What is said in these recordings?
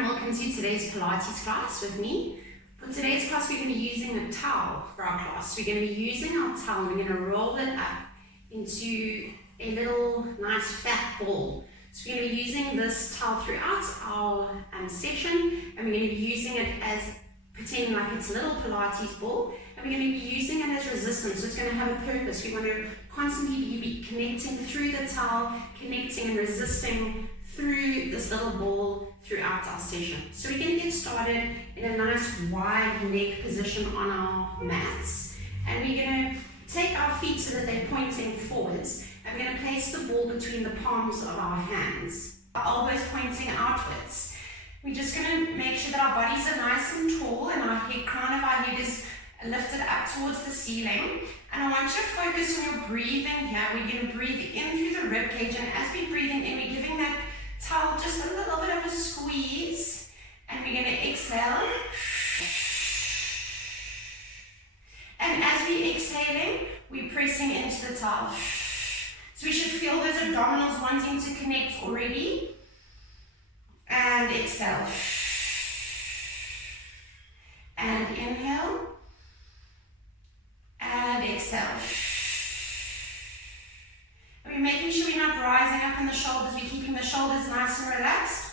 and welcome to today's Pilates class with me. For today's class, we're going to be using a towel for our class. We're going to be using our towel and we're going to roll it up into a little nice fat ball. So we're going to be using this towel throughout our session, and we're going to be using it as pretending like it's a little Pilates ball, and we're going to be using it as resistance. So it's going to have a purpose. We want to constantly be connecting through the towel, connecting and resisting through this little ball throughout our session. So we're going to get started in a nice wide leg position on our mats, and we're going to take our feet so that they're pointing forwards, and we're going to place the ball between the palms of our hands, our elbows pointing outwards. We're just going to make sure that our bodies are nice and tall and our crown of our head is lifted up towards the ceiling. And I want you to focus on your breathing here. We're going to breathe in through the rib cage, and as we're breathing in, we're giving that towel just a little bit of a squeeze, and we're going to exhale. And as we're exhaling, we're pressing into the towel. So we should feel those abdominals wanting to connect already. And exhale. And inhale. And exhale. And we're making sure we're not rising up in the shoulders. We're keeping the shoulders nice and relaxed.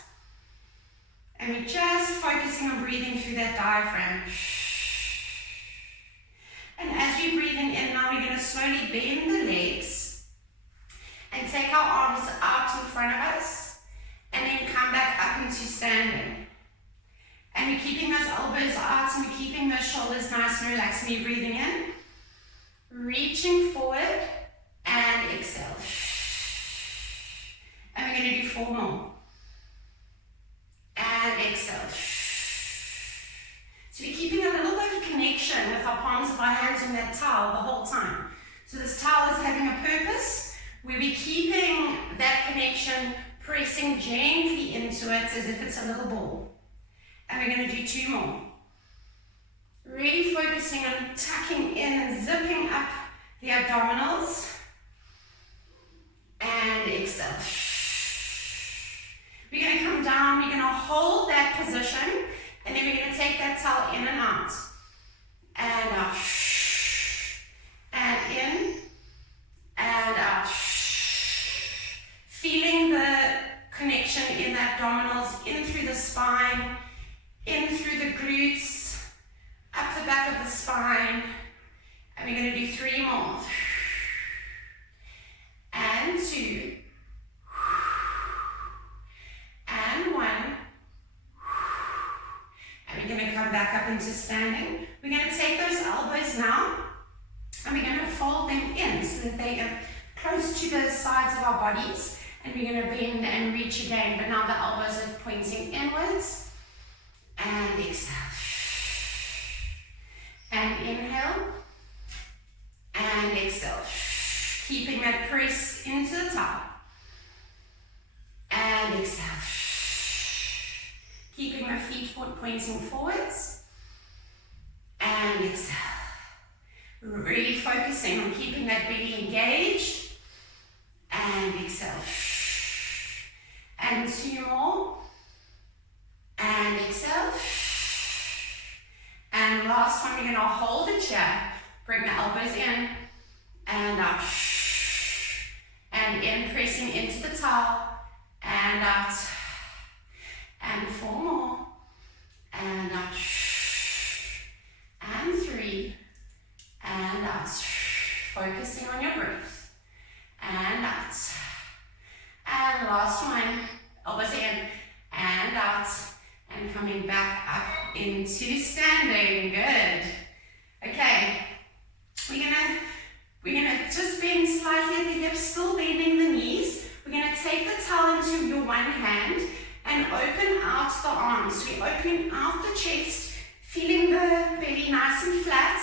And we're just focusing on breathing through that diaphragm. And as we're breathing in now, we're going to slowly bend the legs and take our arms out in front of us, and then come back up into standing. And we're keeping those elbows out, and we're keeping those shoulders nice and relaxed. And you're breathing in, reaching forward, and exhale. And we're going to do 4 more. And exhale. So we're keeping a little bit of connection with our palms of our hands in that towel the whole time. So this towel is having a purpose. We'll be keeping that connection, pressing gently into it as if it's a little ball. And we're going to do 2 more. Really focusing on tucking in and zipping up the abdominals. And exhale. We're going to come down, we're going to hold that position, and then we're going to take that towel in and out. And out. And in. And out. Feeling the connection in the abdominals, in through the spine, in through the glutes, up the back of the spine. And we're going to do 3 more. And 2. And 1. And we're going to come back up into standing. We're going to take those elbows now, and we're going to fold them in so that they are close to the sides of our bodies. And we're going to bend and reach again, but now the elbows are pointing inwards. And exhale. And inhale. And exhale. Keeping that press into the top. And exhale. Keeping my feet pointing forwards. And exhale. Really focusing on keeping that belly engaged. And exhale. And 2 more. And exhale. And last one, we're going to hold the chair. Bring the elbows in and out. And in, pressing into the towel. And out. And 4 more. And out. And 3. And out. Focusing on your breath. And out. And last one. Elbows in and out. And coming back up into standing. Good. Okay. We're gonna just bend slightly at the hips, still bending the knees. We're gonna take the towel into your one hand and open out the arms. So we're opening out the chest, feeling the belly nice and flat.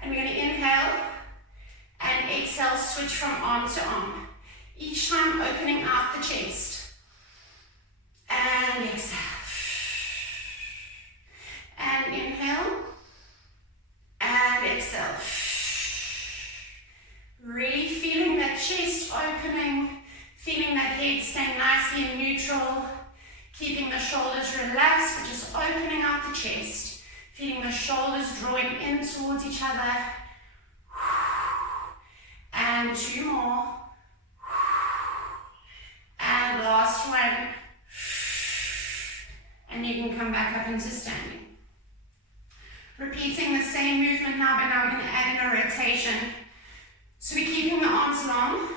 And we're gonna inhale and exhale, switch from arm to arm. Each time opening out the chest. And exhale. And inhale. And exhale. Really feeling that chest opening, feeling that head staying nicely in neutral, keeping the shoulders relaxed. chest. Feeling the shoulders drawing in towards each other. And 2 more. And last one. And you can come back up into standing. Repeating the same movement now, but now we're going to add in a rotation. So we're keeping the arms long.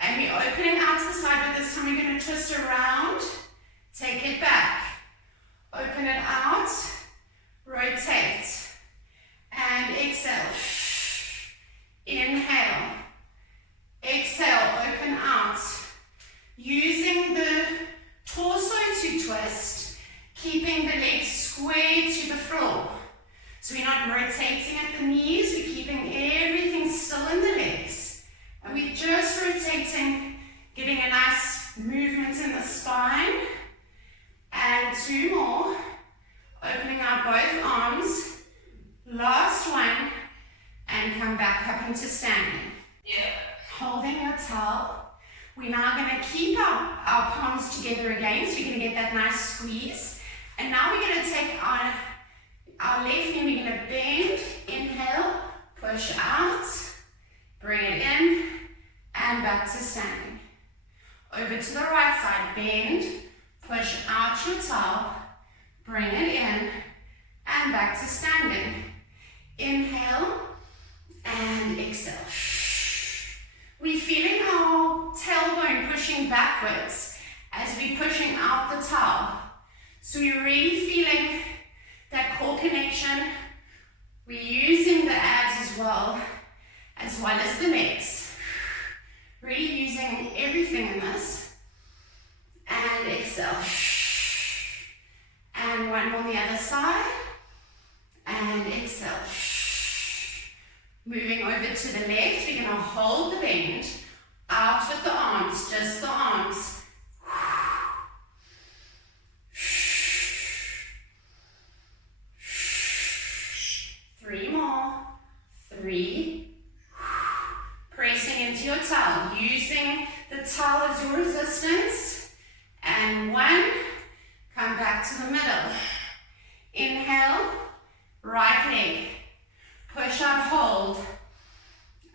And we're opening out to the side, but this time we're going to twist around. Take it back. Open it out. Rotate. And exhale. Inhale. Exhale. Open out. Using the torso to twist, keeping the legs square to the floor. So we're not rotating at the knees, we're keeping everything still in the legs. And we're just rotating, getting a nice movement in the spine. And 2 more. Opening out both arms. Last one. And come back up into standing. Holding your towel. We're now going to keep our palms together again, so you're going to get that nice squeeze. And now we're going to take our left knee, we're going to bend, inhale, push out, bring it in, and back to standing. Over to the right side, bend, push out your towel, bring it in, and back to standing. Inhale, and exhale. We're feeling our tailbone pushing backwards as we're pushing out the towel. So we're really feeling that core connection. We're using the abs as well as the legs. Really using everything in this. And exhale. And one more on the other side. And exhale. Moving over to the left, we're going to hold the bend. Out with the arms, just the arms. 3 more. 3. Pressing into your towel, using the towel as your resistance. And 1. Come back to the middle. Inhale, right leg. Push up, hold.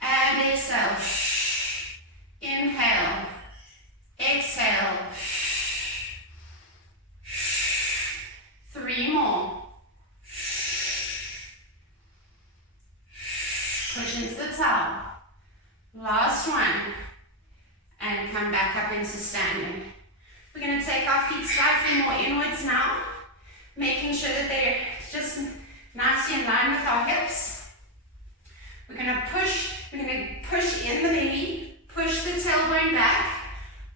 And exhale. Inhale. Exhale. 3 more. Push into the towel. Last one. And come back up into standing. We're going to take our feet slightly more inwards now, making sure that they're just nicely in line with our hips. We're going to push in the belly, push the tailbone back,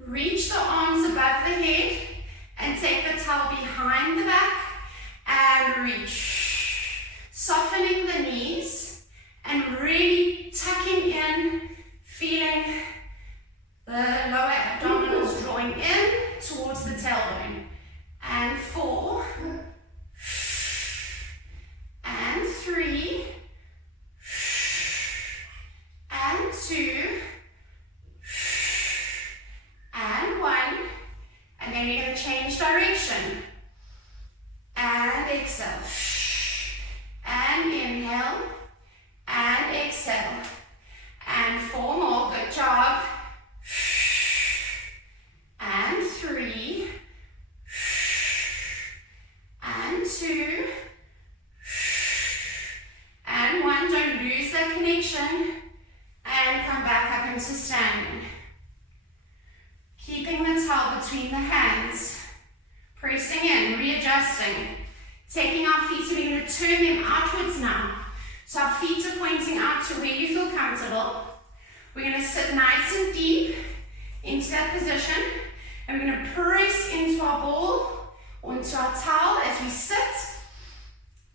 reach the arms above the head, and take the towel behind the back, and reach. Softening the knees, and really tucking in, feeling the lower abdominals drawing in towards the tailbone. And 4, and 3, and 2, and 1, and then we're going to change direction. And exhale, and inhale, and exhale, and 4 more, good job, and 3, and 2, and 1, don't lose that connection, and come back up into standing. Keeping the towel between the hands, pressing in, readjusting, taking our feet, so we're going to turn them outwards now. So our feet are pointing out to where you feel comfortable. We're going to sit nice and deep into that position, and we're going to press into our ball, onto our towel as we sit.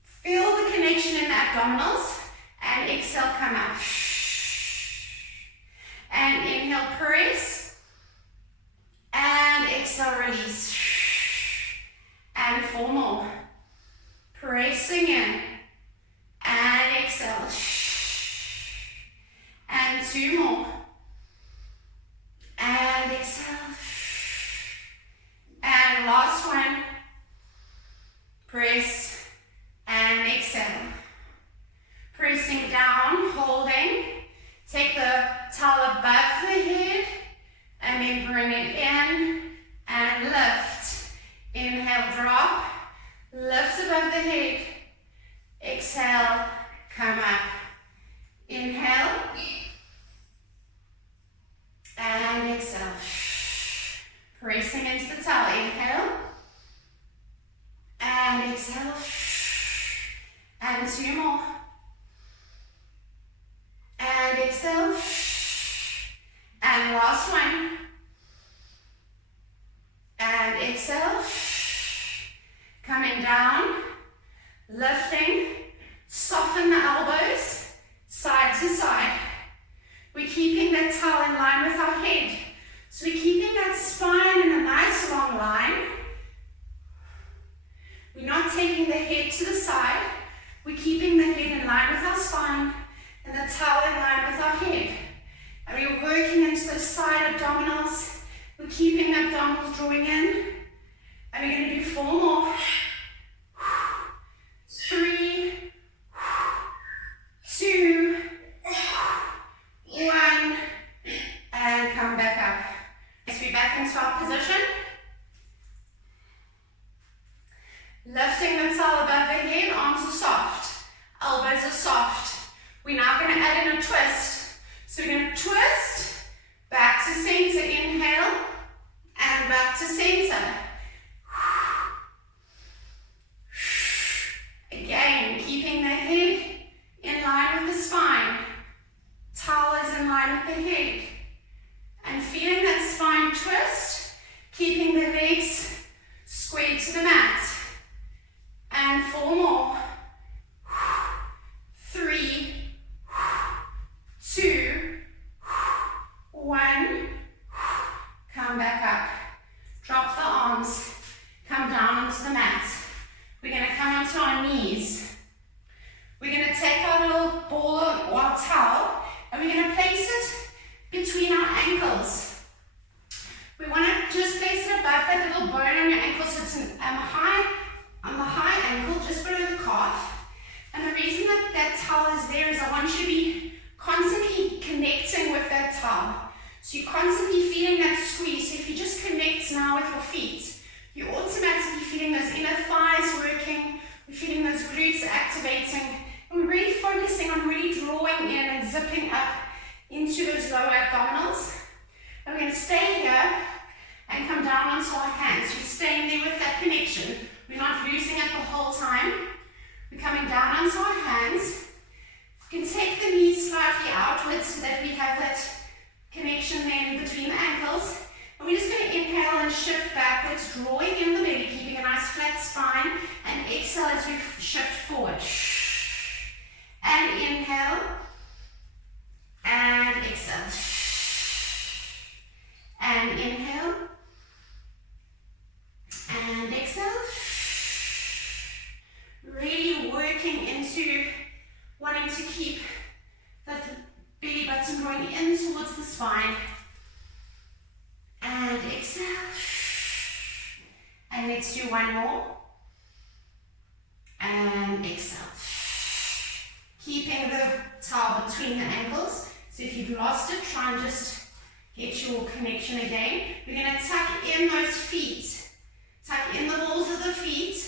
Feel the connection in the abdominals, and exhale, come out. And inhale, press, and exhale, release. And 4 more. Pressing in, and exhale. And 2 more. And exhale. And last one. Press. Inhale, drop. Lift above the head. Exhale, come up. Inhale. And exhale. Pressing into the towel. Inhale. And exhale. And two more. And exhale. And last one. And exhale. Coming down. Lifting. Soften the elbows. Side to side. We're keeping that towel in line with our head. So we're keeping that spine in a nice long line. We're not taking the head to the side. We're keeping the head in line with our spine and the towel in line with our head. And we're working into those side abdominals. We're keeping the abdominals drawing in. And we're going to do 4 more. 3, 2, 1, and come back up. Next, we're back into our position. Lifting the towel above the head, arms are soft, elbows are soft. We're now going to add in a twist. So we're going to twist, back to center, inhale, and back to center. Again, keeping the head in line with the spine. Towel is in line with the head. And feeling that spine twist, keeping the legs squared to the mat. And 4 more. 3, 2, 1. Come back up. Drop the arms. Come down onto the mat. We're going to come onto our knees. We're going to take our little ball or our towel and we're going to place it between our ankles. We want to just place it above that little bone on your ankle so it's on the high ankle, just below the calf. And the reason that that towel is there is I want you to be constantly connecting with that towel. So you're constantly feeling that squeeze. So if you just connect now with your feet, you're automatically feeling those inner thighs working, we're feeling those glutes activating, and we're really focusing on really drawing in and zipping up into those lower abdominals. And we're going to stay here and come down onto our hands. We're staying there with that connection. We're not losing it the whole time. We're coming down onto our hands. We can take the knees slightly outwards so that we have that connection there in between the ankles. And we're just going to inhale and shift backwards, drawing in the belly, keeping a nice flat spine, and exhale as we shift forward. And inhale, and exhale. And inhale, and exhale. Really working into wanting to keep that belly button going in towards the spine. And exhale. And let's do 1 more. And exhale. Keeping the towel between the ankles. So if you've lost it, try and just get your connection again. We're going to tuck in those feet. Tuck in the balls of the feet.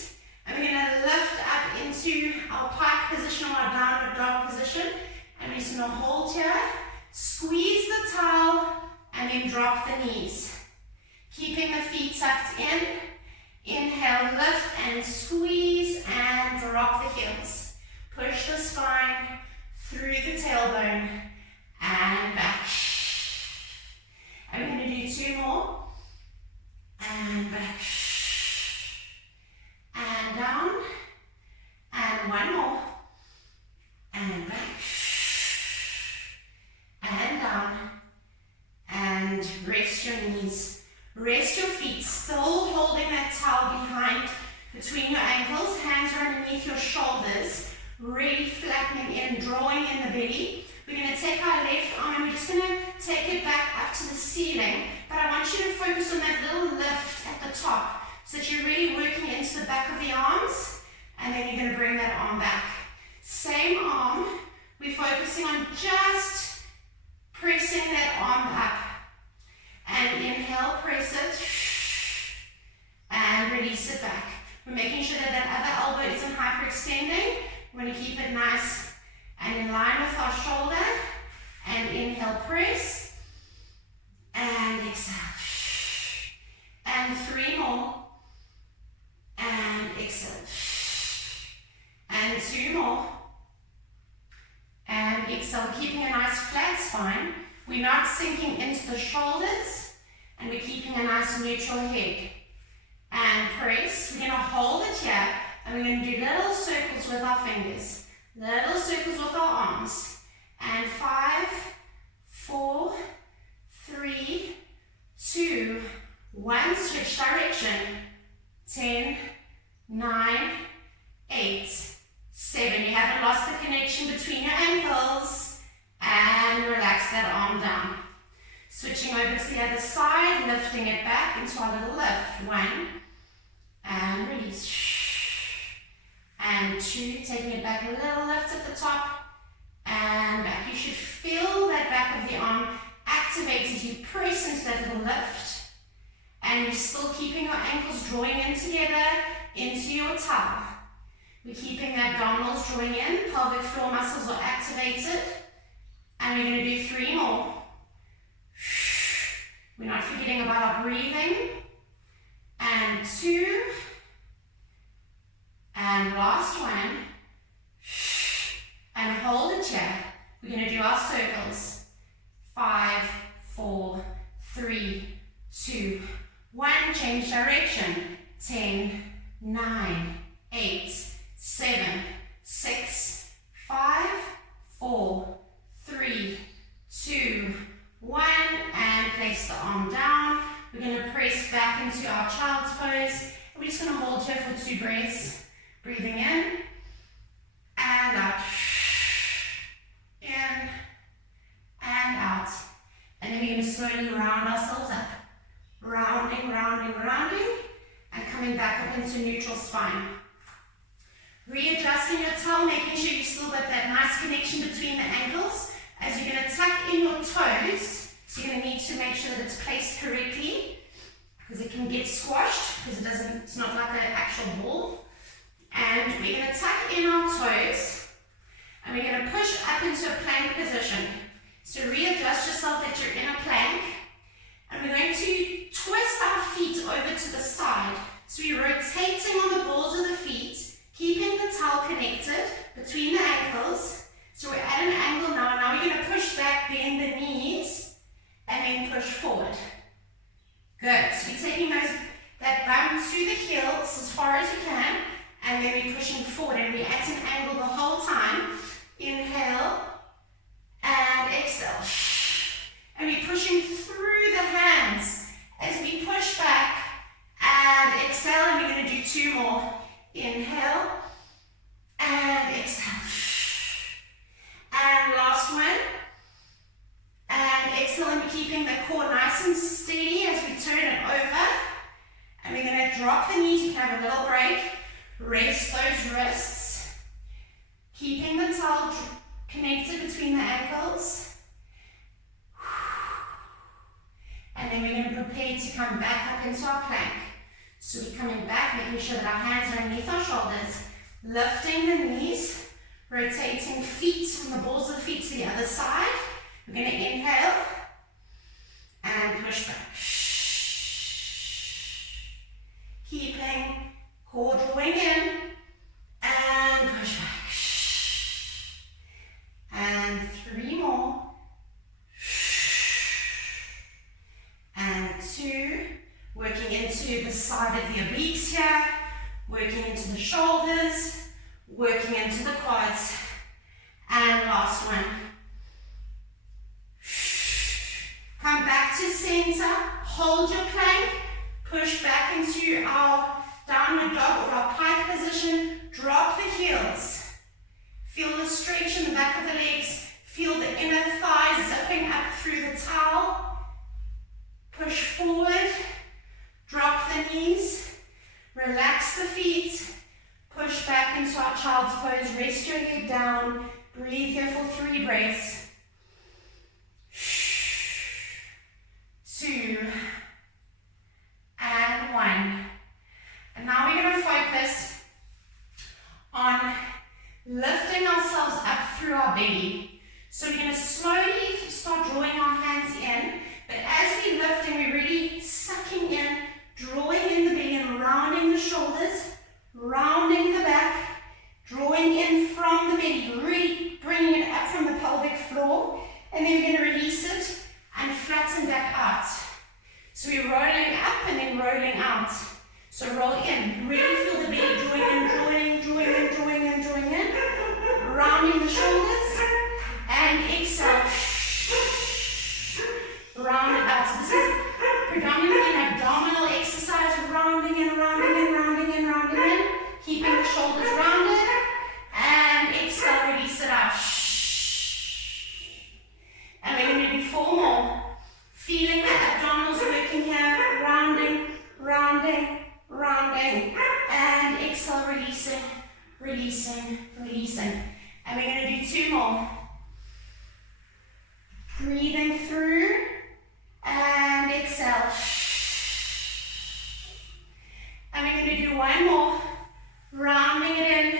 And we're going to lift up into our pike position or our downward dog position. And we're just going to hold here. Squeeze the towel. And then drop the knees. Keeping the feet tucked in. Inhale, lift and squeeze and drop the heels. Push the spine through the tailbone and back. And we're going to do 2 more. And back. And down. And 1 more. And back. And down. And rest your knees, rest your feet, still holding that towel behind between your ankles, hands are underneath your shoulders, really flattening in, drawing in the belly. We're going to take our left arm and we're just going to take it back up to the ceiling, but I want you to focus on that little lift at the top so that you're really working into the back of the arms, and then you're going to bring that arm back. Same arm, we're focusing on just pressing that arm up. And inhale, press it. And release it back. We're making sure that that other elbow isn't hyperextending. We're going to keep it nice and in line with our shoulder. And inhale, press. And exhale. And 3 more. And exhale. And 2 more. And exhale, keeping a nice flat spine. We're not sinking into the shoulders. And we're keeping a nice neutral head. And press. We're going to hold it here. And we're going to do little circles with our fingers. Little circles with our arms. And 5, 4, 3, 2, 1. Switch direction. 10, 9, 8, 7. You haven't lost the connection between your ankles. And relax that arm down. Switching over to the other side, lifting it back into our little lift. 1. And release. And 2. Taking it back, a little lift at the top. And back. You should feel that back of the arm activate as you press into that little lift. And you're still keeping your ankles drawing in together into your towel. We're keeping the abdominals drawing in, pelvic floor muscles are activated. And we're going to do 3 more. We're not forgetting about our breathing. And 2. And last one. And hold it here. We're going to do our circles. 5, 4, 3, 2, 1. Change direction. 10, 9, 8, 7, 6, 5, 4, 3, 2, 1. And place the arm down. We're going to press back into our child's pose. We're just going to hold here for 2 breaths. Breathing in and out. In and out. And then we're going to slowly round ourselves up. Rounding, rounding, rounding. And coming back up into neutral spine. Readjusting your towel, making sure you've still got that nice connection between the ankles. As you're going to tuck in your toes, so you're going to need to make sure that it's placed correctly. Because it can get squashed, because it's not like an actual ball. And we're going to tuck in our toes. And we're going to push up into a plank position. So readjust yourself that you're in a plank. And we're going to twist our feet over to the side. So we're rotating on the balls of the feet, keeping the towel connected between the ankles. So we're at an angle now. Now we're going to push back, bend the knees, and then push forward. Good. So you're taking that bump through the heels as far as you can, and then we're pushing forward, and we're at an angle the whole time. Inhale and exhale. And we're pushing through the hands as we push back and exhale, and we're going to do 2 more. Inhale and exhale. And last one. And exhale, and we're keeping the core nice and steady as we turn it over. And we're going to drop the knees. You can have a little break. Rest those wrists. Keeping the towel connected between the ankles. And then we're going to prepare to come back up into our plank. So we're coming back, making sure that our hands are underneath our shoulders. Lifting the knees. Rotating feet from the balls of the feet to the other side. We're going to inhale and push back. Keeping core drawing in and push back. And 3 more. And 2. Working into the side of the obliques here. Working into the shoulders. Working into the quads. And last one. Come back to center. Hold your plank. Push back into our downward dog or our pike position. Drop the heels. Feel the stretch in the back of the legs. Feel the inner thighs zipping up through the towel. Push forward. Drop the knees. Relax the feet. Push back into our child's pose. Rest your head down. Breathe here for 3 breaths. 2 and 1. And now we're going to focus roll in. Really feel the belly drawing in, rounding the shoulders, and exhale, round it out. So this is predominantly an abdominal exercise, rounding in, keeping the shoulders rounded, and exhale, release it out. And we're going to do 4 more. Feeling the abdominals working here, rounding, and exhale, releasing. And we're going to do 2 more. Breathing through, and exhale. And we're going to do 1 more. Rounding it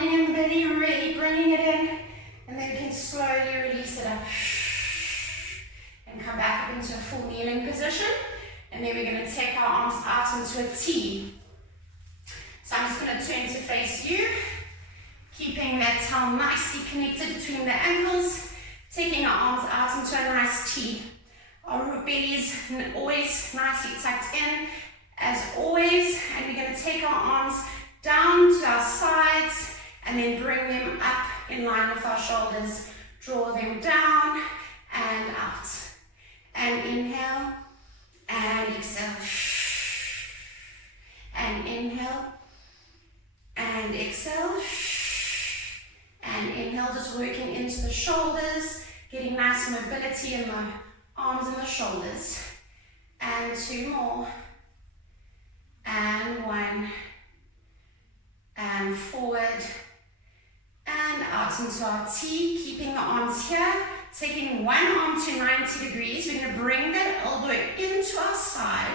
in the belly, really bringing it in. And then we can slowly release it up. And come back up into a full kneeling position. And then we're going to take our arms out into a T. So I'm just going to turn to face you. Keeping that towel nicely connected between the ankles. Taking our arms out into a nice T. Our belly is always nicely tucked in, as always. And we're going to take our arms down to our sides and then bring them up in line with our shoulders. Draw them down and out. And inhale and exhale. And inhale and exhale. And inhale, just working into the shoulders, getting nice mobility in the arms and the shoulders. And 2 more. And 1. And forward. And out into our T, keeping the arms here. Taking one arm to 90 degrees. We're going to bring that elbow into our side.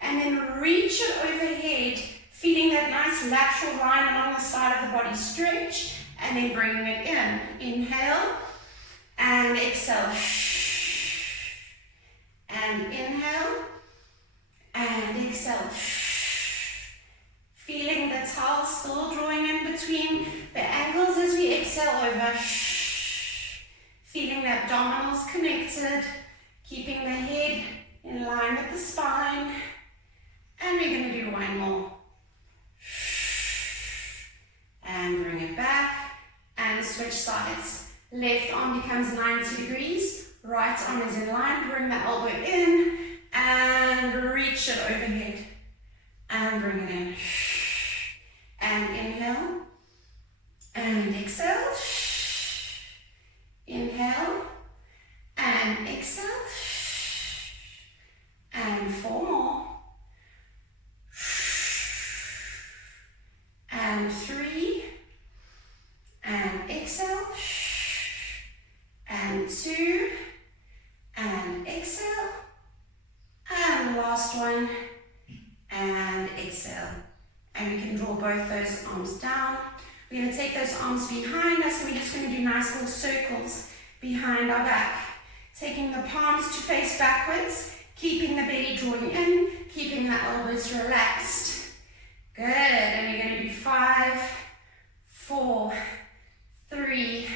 And then reach it overhead, feeling that nice lateral line along the side of the body stretch. And then bringing it in. Inhale and exhale. And inhale and exhale. Feeling the towel still drawing in between the ankles as we exhale over. Feeling the abdominals connected. Keeping the head in line with the spine. And we're going to do 1 more. And bring it back. And switch sides. Left arm becomes 90 degrees. Right arm is in line. Bring the elbow in. And reach it overhead. And bring it in. And inhale. And exhale. Inhale. And exhale. And 4 more. And 3. And exhale. And 2. And exhale. And last one. And exhale. And we can draw both those arms down. We're going to take those arms behind us and we're just going to do nice little circles behind our back. Taking the palms to face backwards, keeping the belly drawing in, keeping the elbows relaxed. Good. And we're going to do 5, 4, 3,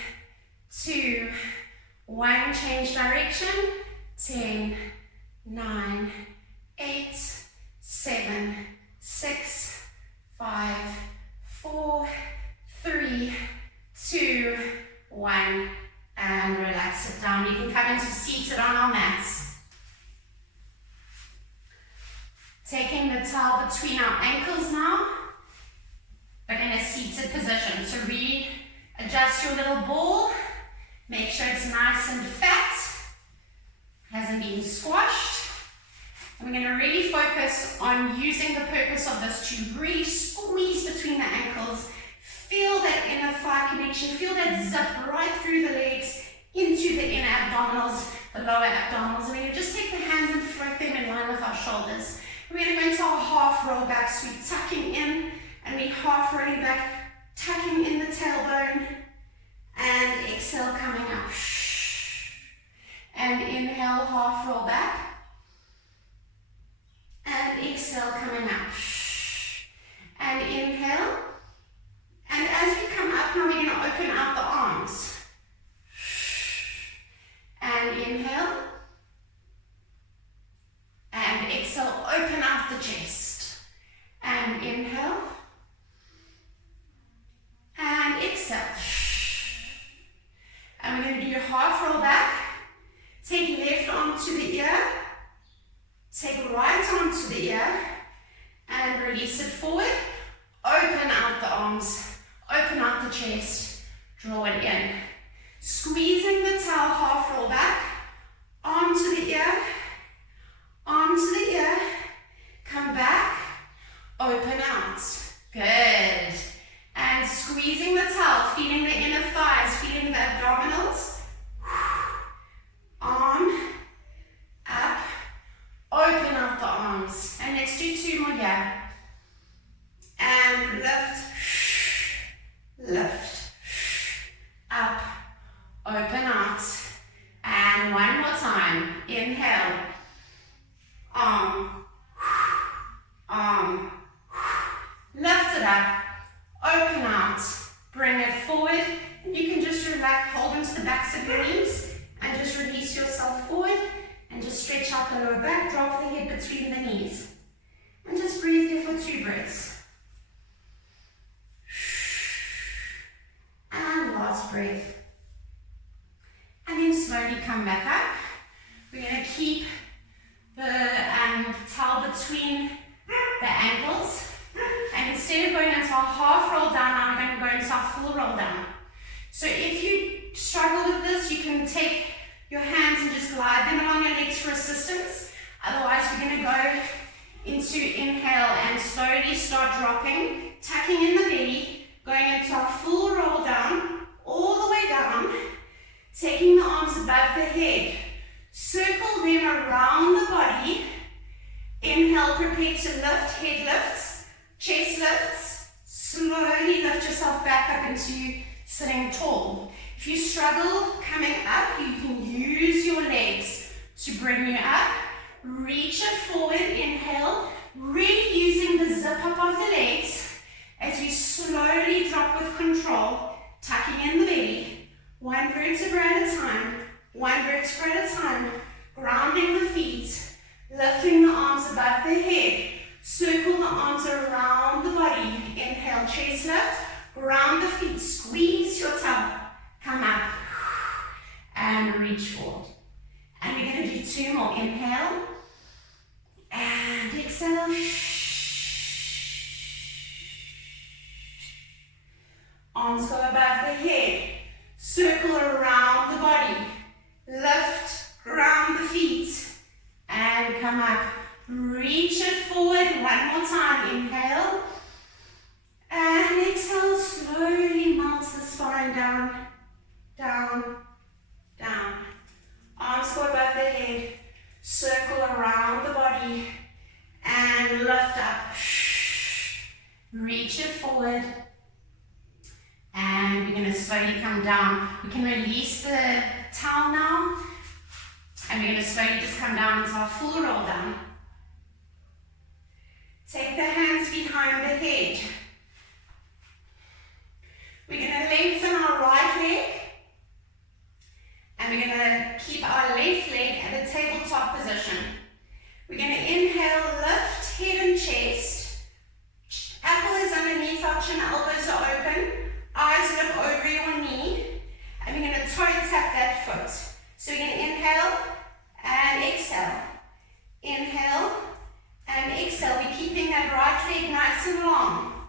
2, 1. Change direction. 10, 9, 8, 7, 6, 5, 4, 3, 2, 1. And relax it down. You can come into seated on our mats. Taking the towel between our ankles now, but in a seated position. So readjust your little ball. Make sure it's nice and fat. Hasn't been squashed. And we're going to really focus on using the purpose of this to really squeeze between the ankles. Feel that inner thigh connection. Feel that zip right through the legs into the inner abdominals, the lower abdominals. And we're going to just take the hands and float them in line with our shoulders. We're going to go into our half roll back sweep, tucking in and we half rolling back, tucking in the tailbone and exhale coming up. And inhale, half roll back and exhale coming up. And inhale. And as we come up now, we're going to open out the arms. And inhale. And exhale, open out the chest. it forward, open out the arms, open out the chest, draw it in. Squeezing the towel, half roll back, arm to the ear, come back, open out. Good. And squeezing the towel, feeling the inner thighs, feeling the abdominals. Arm, up, open out the arms. And let's do 2 more here. And lift, up, open out. And one more time. Inhale, arm, lift it up, open out, bring it forward. You can just relax, hold into the backs of your knees and just release yourself forward and just stretch out the lower back, drop the head between the knees. And just breathe here for 2 breaths. And last breath. And then slowly come back up. We're going to keep the towel between the ankles. And instead of going into our half roll down, now I'm going to go into our full roll down. So if you struggle with this, you can take your hands and just glide them along your legs for assistance. Otherwise, we're going to go into inhale and slowly start dropping, tucking in the belly, going into our full roll down, all the way down, taking the arms above the head. Circle them around the body. Inhale, prepare to lift, head lifts, chest lifts. Slowly lift yourself back up into sitting tall. If you struggle coming up, you can use your legs to bring you up. Reach it forward, inhale, really using the zip up of the legs as you slowly drop with control, tucking in the belly. 1 vertebra at a time, 1 vertebra at a time, grounding the feet, lifting the arms above the head. Circle the arms around the body. Inhale, chest lift, ground the feet, squeeze your tongue, come up, and reach forward. And we're going to do 2 more. Inhale, and exhale. Arms go above the head. Circle around the body. Lift, ground the feet, and come up. Reach it forward. 1 more time. Inhale, and exhale. Slowly melt the spine down, down, down. Arms go above the head. Circle around the body and lift up. Reach it forward. And we're going to slowly come down. We can release the towel now. And we're going to slowly just come down into our full roll down. Take the hands behind the head. We're going to lengthen our right leg. And we're going to keep our left leg at the tabletop position. We're going to inhale, lift head and chest. Apple is underneath our chin, elbows are open. Eyes look over your knee. And we're going to toe tap that foot. So we're going to inhale and exhale. Inhale and exhale. We're keeping that right leg nice and long.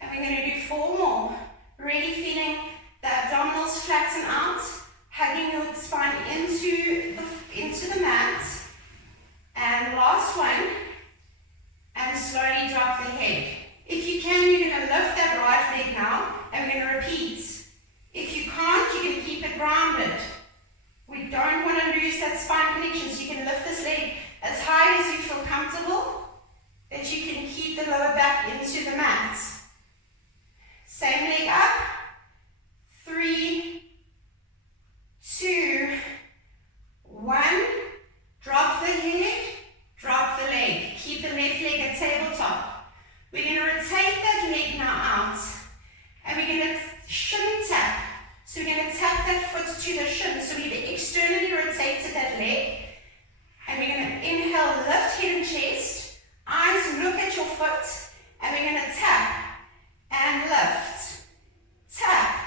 And we're going to do 4 more. Really feeling the abdominals flatten out. Hugging your spine into the mat. And last one. And slowly drop the head. If you can, you're going to lift that right leg now. And we're going to repeat. If you can't, you can keep it grounded. We don't want to lose that spine connection. So you can lift this leg as high as you feel comfortable. That you can keep the lower back into the mat. Same leg up. 3, 2, 1. Drop the head, drop the leg. Keep the left leg at tabletop. We're going to rotate that leg now out. And we're going to shin tap. So we're going to tap that foot to the shin. So we've externally rotated that leg. And we're going to inhale, lift head and chest. Eyes look at your foot. And we're going to tap and lift. Tap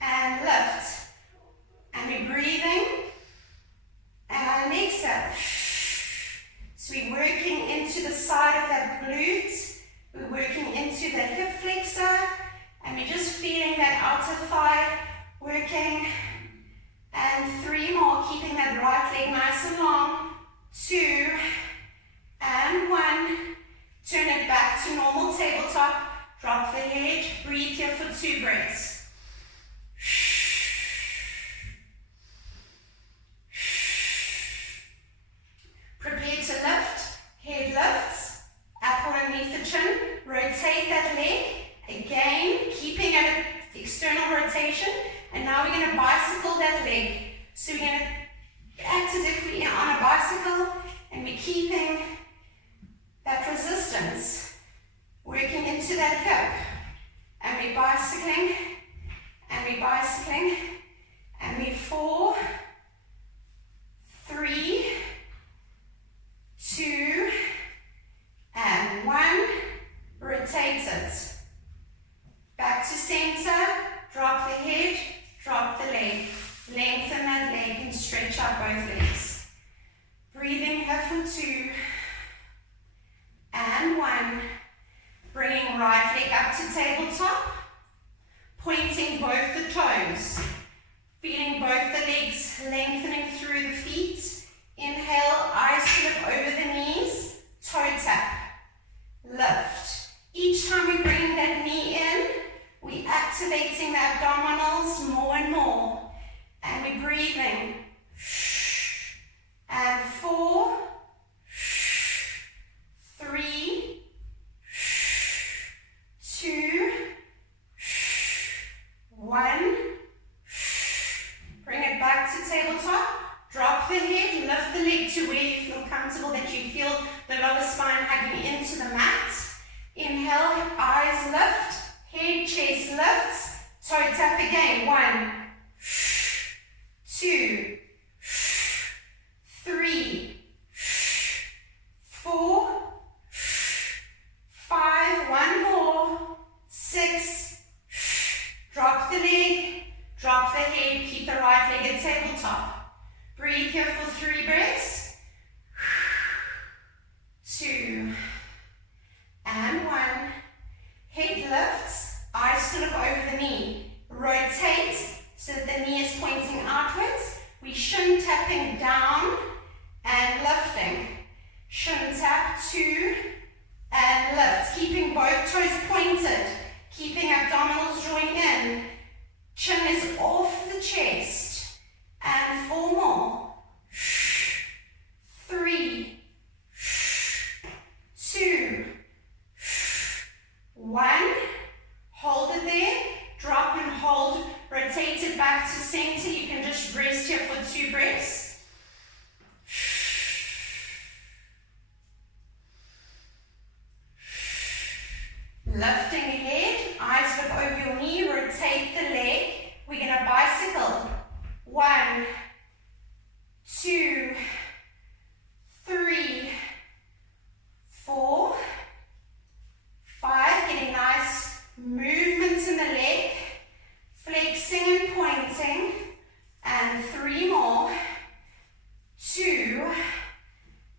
and lift. And we're breathing. And exhale. So we're working into the side of that glute. We're Working. And 3 more, keeping that right leg nice and long. 2 and 1. Turn it back to normal tabletop. Drop the head. Breathe here for 2 breaths. Prepare to lift. Head lifts. Apple underneath the chin. Rotate that leg. Again, keeping it at external rotation. And now we're going to bicycle that leg. So we're going to act as if we're on a bicycle and we're keeping that resistance. Working into that hip. And we're bicycling. And we're bicycling. And we're 4, 3, 2, and 1. Rotate it. Back to center. Drop the head. Drop the leg. Lengthen that leg and stretch out both legs. Breathing here for 2 and 1. Bringing right leg up to tabletop. Pointing both the toes. Feeling both the legs lengthening through the feet. Inhale, eyes flip over the knees. Toe tap. Lift. Each time we bring that knee in, we're activating the abdominals more and more. And we're breathing. And 4, 3, 2, 1. Bring it back to tabletop. Drop the head, lift the leg to where you feel comfortable, that you feel the lower spine hugging into the mat. Inhale, eyes lift, head, chest lifts, toe tap again. 1, 2, 3, 4, 5, 1 more, 6, drop the leg, drop the head, keep the right leg at tabletop. Breathe here for 3 breaths. 2 and 1. Head lifts, eyes to look over the knee. Rotate so that the knee is pointing outwards. We shin tapping down and lifting. Shin tap 2 and lift. Keeping both toes pointed. Keeping abdominals drawing in. Chin is off the chest. And 4 more. 3, 2, 1. Hold it there. Drop and hold. Rotate it back to center. You can just rest here for 2 breaths. Lifting the head. Eyes look over your knee. Rotate the leg. We're going to bicycle. 1, 2, 3, 4, 5. Getting nice movements in the leg. Flexing and pointing. And 3 more. 2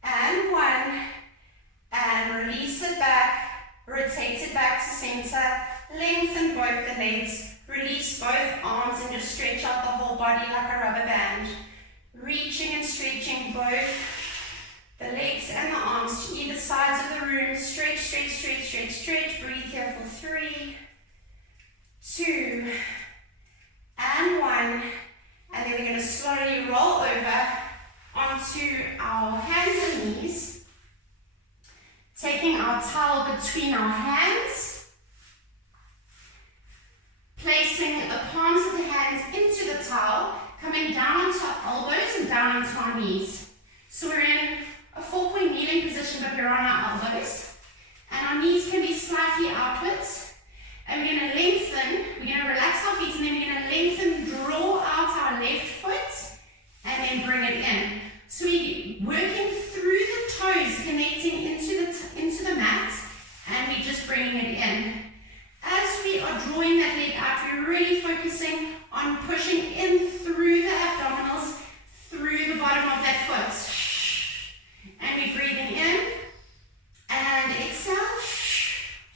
and 1. And release it back. Rotate it back to center. Lengthen both the legs. Release both arms and just stretch out the whole body like a rubber band. Reaching and stretching both the legs and the arms to either sides of the room. Stretch, stretch, stretch, stretch, stretch. Breathe here for 3, 2, and 1. And then we're going to slowly roll over onto our hands and knees. Taking our towel between our hands. Placing the palms of the hands into the towel, coming down onto our elbows and down onto our knees. So we're in a 4-point kneeling position, but we're on our elbows. And our knees can be slightly outwards. And we're going to lengthen, we're going to relax our feet, and then we're going to lengthen, draw out our left foot, and then bring it in. So we're working through the toes, connecting into the mat, and we're just bringing it in. As we are drawing that leg out, we're really focusing on pushing in through the abdominals, through the bottom of that foot. And we're breathing in, and exhale.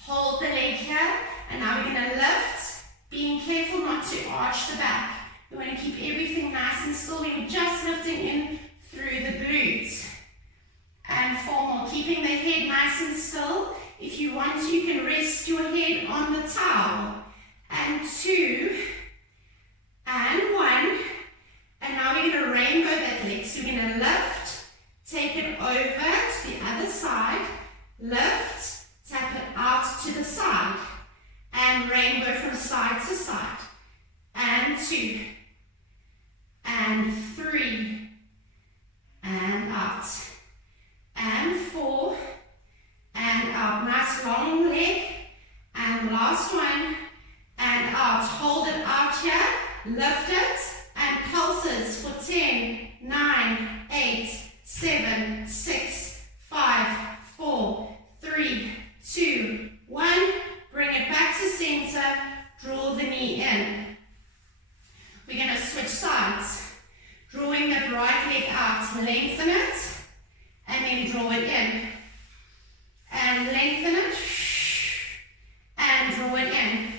Hold the leg here, and now we're going to lift, being careful not to arch the back. you want to, you can rest your head on the towel. And 2, and 1. And now we're going to rainbow that leg. So we're going to lift, take it over to the other side, lift, tap it out to the side, and rainbow from side to side. And 2, and 3, and out, and 4, and out. Nice long leg, and last one, and out. Hold it out here, lift it, and pulses for 10, 9, 8, 7, 6, 5, 4, 3, 2, 1. Bring it back to center, draw the knee in. We're going to switch sides, drawing that right leg out, lengthen it, and then draw it in. And lengthen it, and draw it in.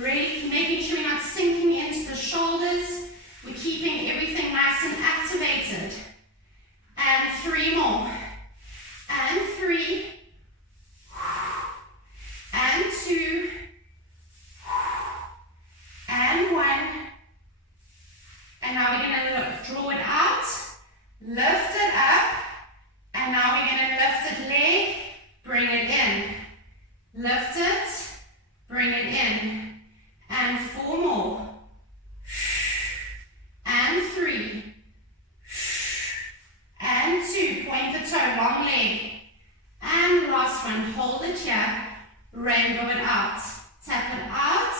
Really making sure we're not sinking into the shoulders. We're keeping everything nice and activated. And 3 more. And 3. And 2. And 1. And now we're going to draw it out, lift it up, and now we're going to lift it leg, bring it in. Lift it, bring it in. And 4 more. And 3. And 2. Point the toe, long leg. And last one, hold it here. Rainbow it out. Tap it out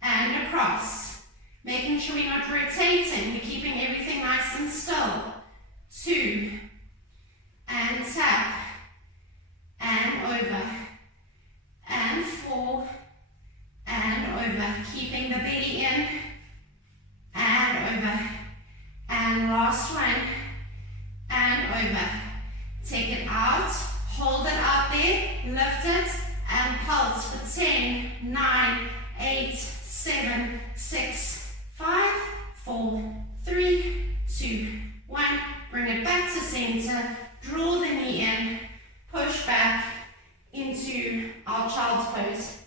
and across. Making sure we're not rotating. We're keeping everything nice and still. 2. And tap. And over. And 4. And over, keeping the belly in, and over, and last one, and over. Take it out, hold it out there, lift it, and pulse for 10, 9, 8, 7, 6, 5, 4, 3, 2, 1. Bring it back to center, draw the knee in, push back into our child's pose.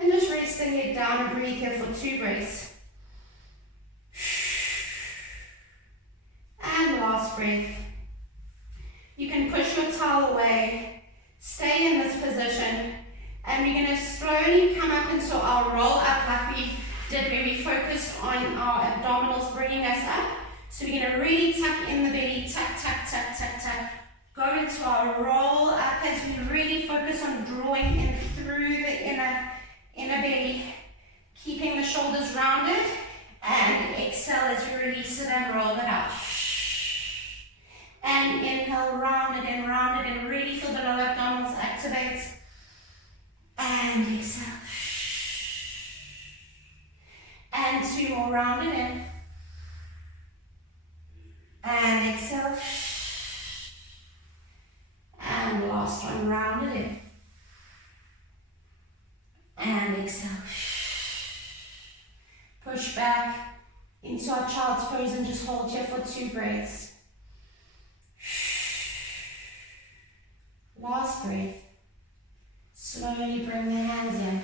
And just rest the head down and breathe here for 2 breaths. And last breath. You can push your towel away, stay in this position, and we're going to slowly come up into our roll up like we did where we focused on our abdominals bringing us up. So we're going to really tuck in the belly, tuck, tuck, tuck, tuck, tuck. Go into our roll up as we really focus on drawing in through the inner belly, keeping the shoulders rounded, and exhale as we release it and roll it out. And inhale, round it in, really feel the lower abdominals activate. And exhale. And 2 more, round it in. And exhale. And last one, round it in. And exhale. Push back into our child's pose and just hold here for 2 breaths. Last breath. Slowly bring the hands in.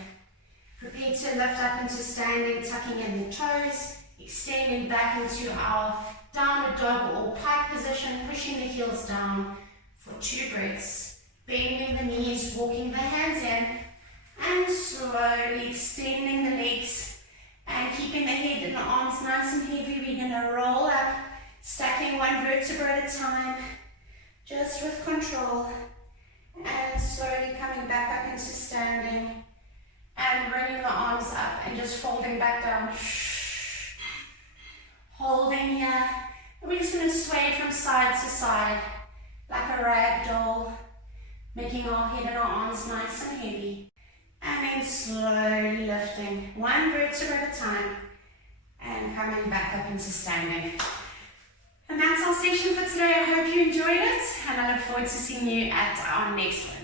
Prepare to lift up into standing, tucking in the toes, extending back into our downward dog or pike position, pushing the heels down for 2 breaths. Bending the knees, walking the hands in, and slowly extending the legs and keeping the head and the arms nice and heavy. We're going to roll up, stacking 1 vertebra at a time, just with control, and slowly coming back up into standing and bringing the arms up and just folding back down. Holding here, and we're just going to sway from side to side like a rag doll, making our head and our arms nice and heavy. And then slowly lifting 1 vertebra at a time and coming back up into standing. And that's our session for today. I hope you enjoyed it, and I look forward to seeing you at our next one.